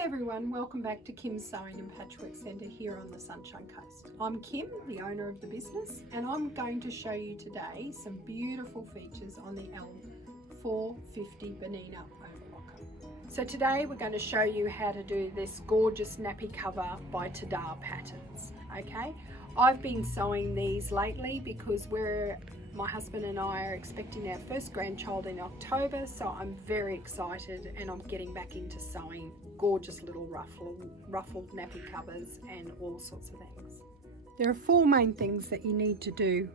Hi everyone, welcome back to Kim's Sewing and Patchwork Centre here on the Sunshine Coast. I'm Kim, the owner of the business, and I'm going to show you today some beautiful features on the L450 Bernina Overlocker. So today we're going to show you how to do this gorgeous nappy cover by Tadah patterns. Okay, I've been sewing these lately because my husband and I are expecting our first grandchild in October, so I'm very excited and I'm getting back into sewing gorgeous little ruffled nappy covers and all sorts of things. There are four main things that you need to do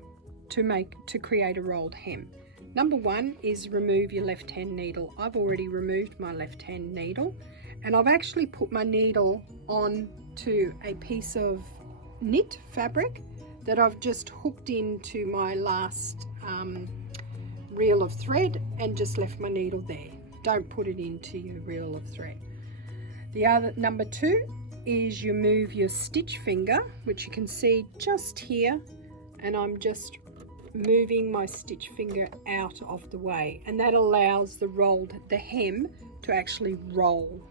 to create a rolled hem. Number one is remove your left hand needle. I've already removed my left hand needle and I've actually put my needle on to a piece of knit fabric that I've just hooked into my last reel of thread and just left my needle there. Don't put it into your reel of thread. Number two is you move your stitch finger, which you can see just here, and I'm just moving my stitch finger out of the way, and that allows the hem to actually roll.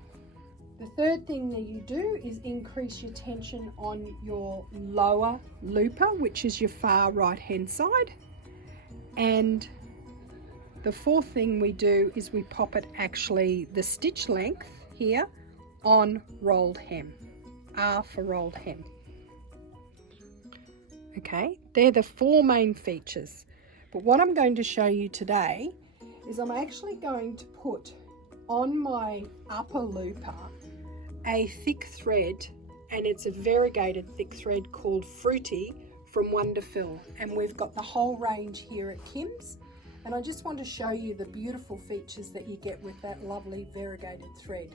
The third thing that you do is increase your tension on your lower looper, which is your far right hand side. And the fourth thing we do is we pop it actually the stitch length here on rolled hem. R for rolled hem. Okay, they're the four main features. But what I'm going to show you today is I'm actually going to put on my upper looper a thick thread, and it's a variegated thick thread called Fruitti from Wonderfil, and we've got the whole range here at Kim's, and I just want to show you the beautiful features that you get with that lovely variegated thread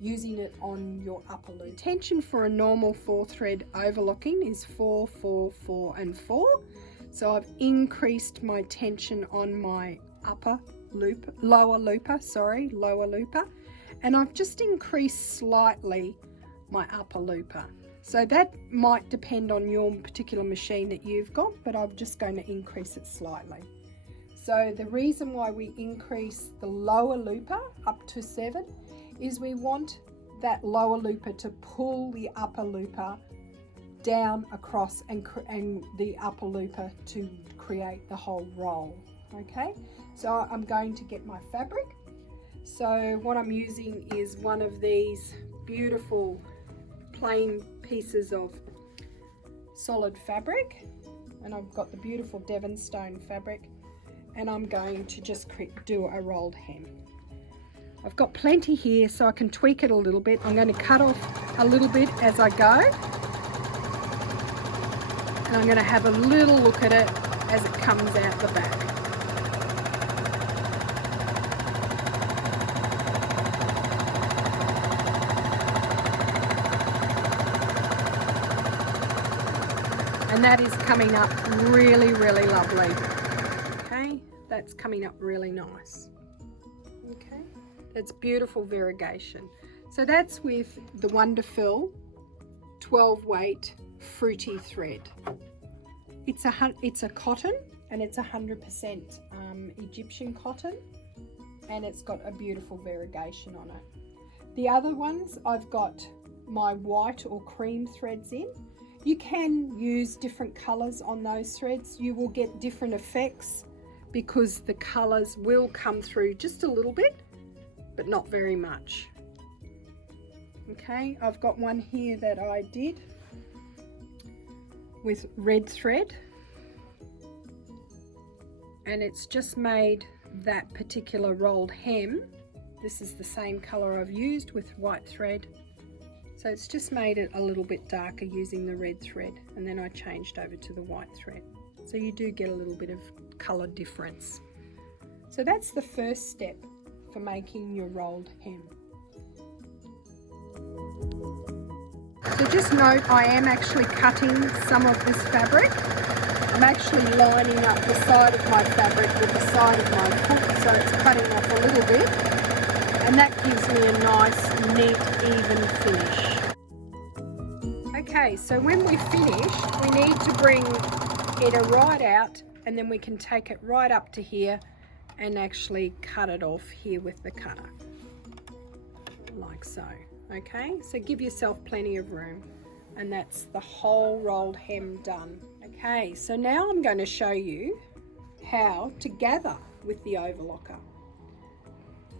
using it on your upper loop. Tension for a normal 4-thread overlocking is 4, 4, 4 and 4, so I've increased my tension on my lower looper, and I've just increased slightly my upper looper. So that might depend on your particular machine that you've got, but I'm just going to increase it slightly. So the reason why we increase the lower looper up to 7 is we want that lower looper to pull the upper looper down across and the upper looper to create the whole roll. Okay, so I'm going to get my fabric. So what I'm using is one of these beautiful plain pieces of solid fabric, and I've got the beautiful Devon stone fabric, and I'm going to just do a rolled hem. I've got plenty here so I can tweak it a little bit. I'm going to cut off a little bit as I go, and I'm going to have a little look at it as it comes out the back. And that is coming up really, really lovely. Okay, that's coming up really nice. Okay, that's beautiful variegation. So that's with the Wonderfil 12 weight Fruitti thread. It's a cotton, and it's 100% Egyptian cotton, and it's got a beautiful variegation on it. The other ones, I've got my white or cream threads in. You can use different colors on those threads. You will get different effects because the colors will come through just a little bit, but not very much. Okay, I've got one here that I did with red thread, and it's just made that particular rolled hem. This is the same color I've used with white thread. So it's just made it a little bit darker using the red thread, and then I changed over to the white thread. So you do get a little bit of colour difference. So that's the first step for making your rolled hem. So just note, I am actually cutting some of this fabric. I'm actually lining up the side of my fabric with the side of my foot, so it's cutting off a little bit. And that gives me a nice, neat, even finish. Okay, so when we're finished, we need to bring it right out, and then we can take it right up to here and actually cut it off here with the cutter, like so. Okay, so give yourself plenty of room, and that's the whole rolled hem done. Okay, so now I'm going to show you how to gather with the overlocker.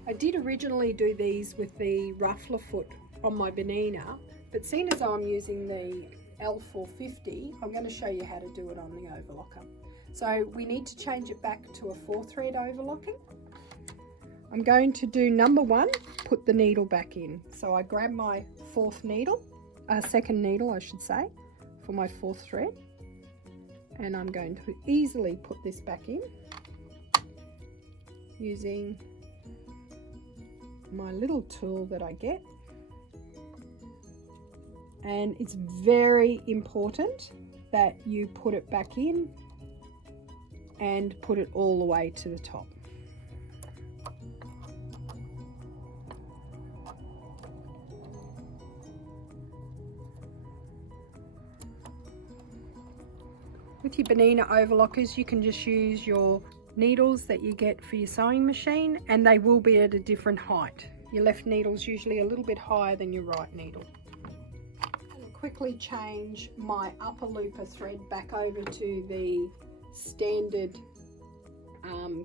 I did originally do these with the ruffler foot on my Bernina, but seeing as I'm using the L450, I'm going to show you how to do it on the overlocker. So we need to change it back to a 4-thread overlocking. I'm going to do number 1, put the needle back in. So I grab my second needle I should say, for my 4th thread, and I'm going to easily put this back in using my little tool that I get. And it's very important that you put it back in and put it all the way to the top. With your Bernina overlockers, you can just use your needles that you get for your sewing machine, and they will be at a different height. Your left needle's usually a little bit higher than your right needle. I'll quickly change my upper looper thread back over to the standard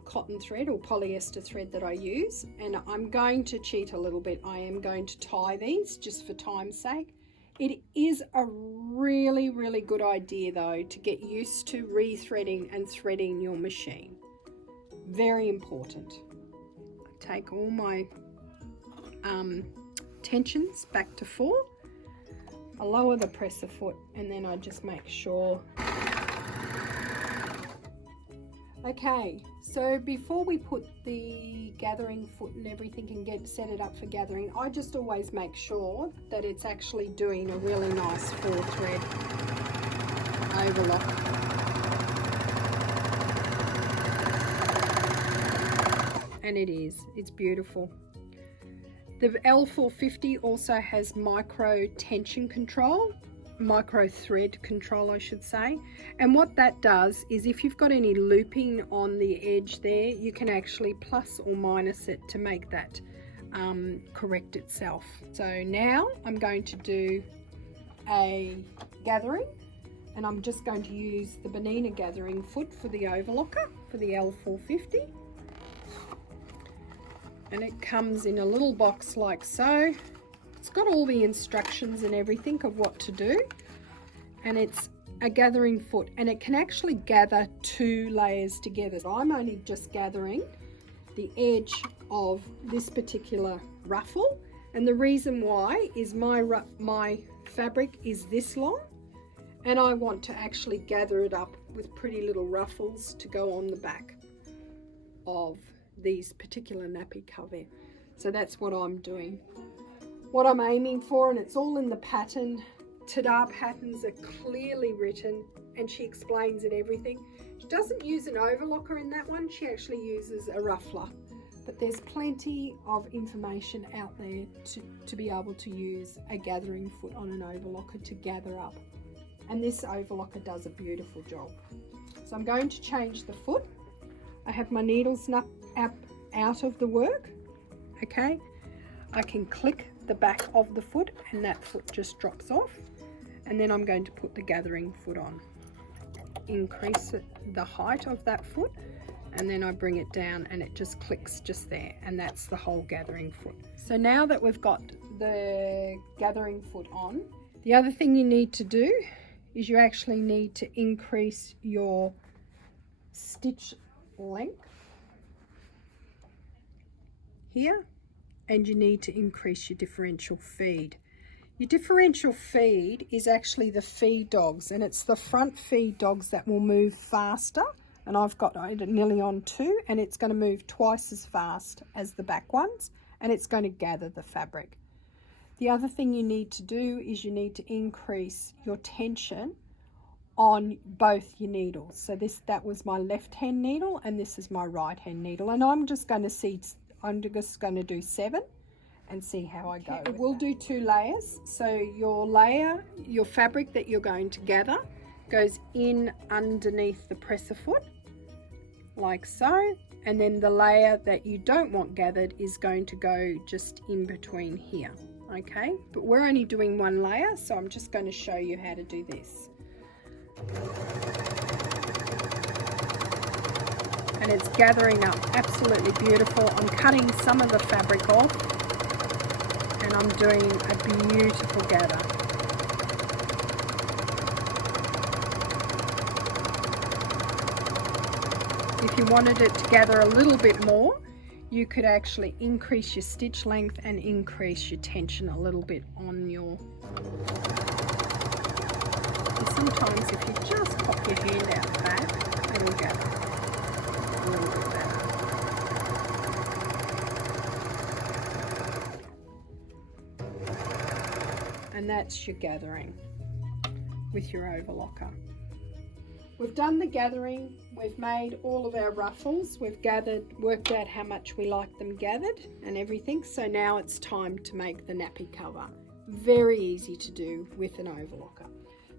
cotton thread or polyester thread that I use, and I'm going to cheat a little bit. I am going to tie these just for time's sake. It is a really good idea though to get used to rethreading and threading your machine. Very important. I take all my tensions back to 4. I lower the presser foot, and then I just make sure. Okay, so before we put the gathering foot and everything and set it up for gathering, I just always make sure that it's actually doing a really nice 4-thread overlock. And it's beautiful. The L450 also has micro tension control, micro thread control I should say, and what that does is if you've got any looping on the edge there, you can actually plus or minus it to make that correct itself. So now I'm going to do a gathering, and I'm just going to use the Bernina Gathering Foot for the overlocker for the L450. And it comes in a little box like so. It's got all the instructions and everything of what to do, and it's a gathering foot, and it can actually gather 2 layers together. So I'm only just gathering the edge of this particular ruffle, and the reason why is my fabric is this long, and I want to actually gather it up with pretty little ruffles to go on the back of these particular nappy cover. So that's what I'm doing, what I'm aiming for, and it's all in the pattern. Tadah patterns are clearly written, and she explains it everything. She doesn't use an overlocker in that one, she actually uses a ruffler, but there's plenty of information out there to be able to use a gathering foot on an overlocker to gather up, and this overlocker does a beautiful job. So I'm going to change the foot. I have my needles out of the work. Okay, I can click the back of the foot and that foot just drops off, and then I'm going to put the gathering foot on, increase the height of that foot, and then I bring it down and it just clicks just there, and that's the whole gathering foot. So now that we've got the gathering foot on, the other thing you need to do is you actually need to increase your stitch length here, and you need to increase your differential feed. Your differential feed is actually the feed dogs, and it's the front feed dogs that will move faster, and I've got it nearly on 2, and it's going to move twice as fast as the back ones, and it's going to gather the fabric. The other thing you need to do is you need to increase your tension on both your needles. So that was my left hand needle, and this is my right hand needle, and I'm just going to do 7 and see how I go. We'll do 2 layers. So your fabric that you're going to gather goes in underneath the presser foot like so, and then the layer that you don't want gathered is going to go just in between here. Okay, but we're only doing one layer, so I'm just going to show you how to do this. And it's gathering up absolutely beautiful. I'm cutting some of the fabric off and I'm doing a beautiful gather. If you wanted it to gather a little bit more, you could actually increase your stitch length and increase your tension a little bit on your... And sometimes if you just pop your hand out back, it'll gather a little bit better. And that's your gathering with your overlocker. We've done the gathering, we've made all of our ruffles, we've worked out how much we like them gathered and everything, so now it's time to make the nappy cover. Very easy to do with an overlocker.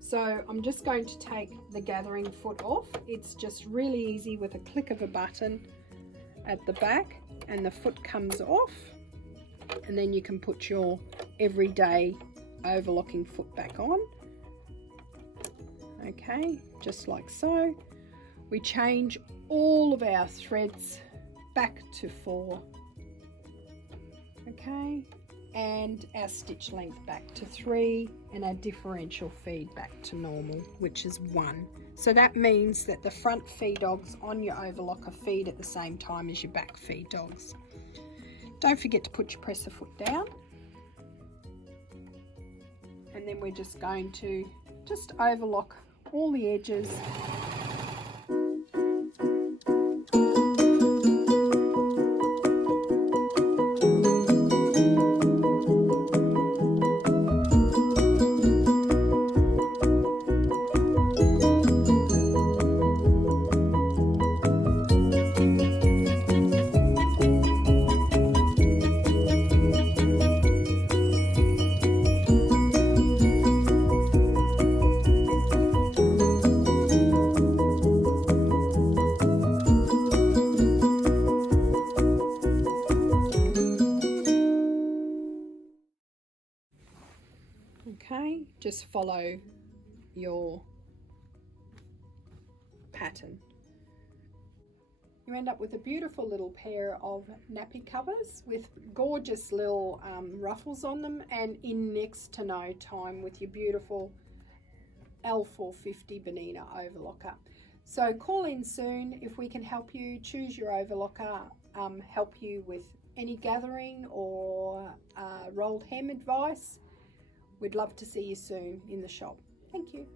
So I'm just going to take the gathering foot off. It's just really easy with a click of a button at the back and the foot comes off, and then you can put your everyday overlocking foot back on. Okay, just like so. We change all of our threads back to 4, okay, and our stitch length back to 3, and our differential feed back to normal, which is 1. So that means that the front feed dogs on your overlocker feed at the same time as your back feed dogs. Don't forget to put your presser foot down, and then we're just going to just overlock all the edges. Okay, just follow your pattern. You end up with a beautiful little pair of nappy covers with gorgeous little ruffles on them, and in next to no time with your beautiful L450 Bernina overlocker. So call in soon if we can help you choose your overlocker, help you with any gathering or rolled hem advice. We'd love to see you soon in the shop. Thank you.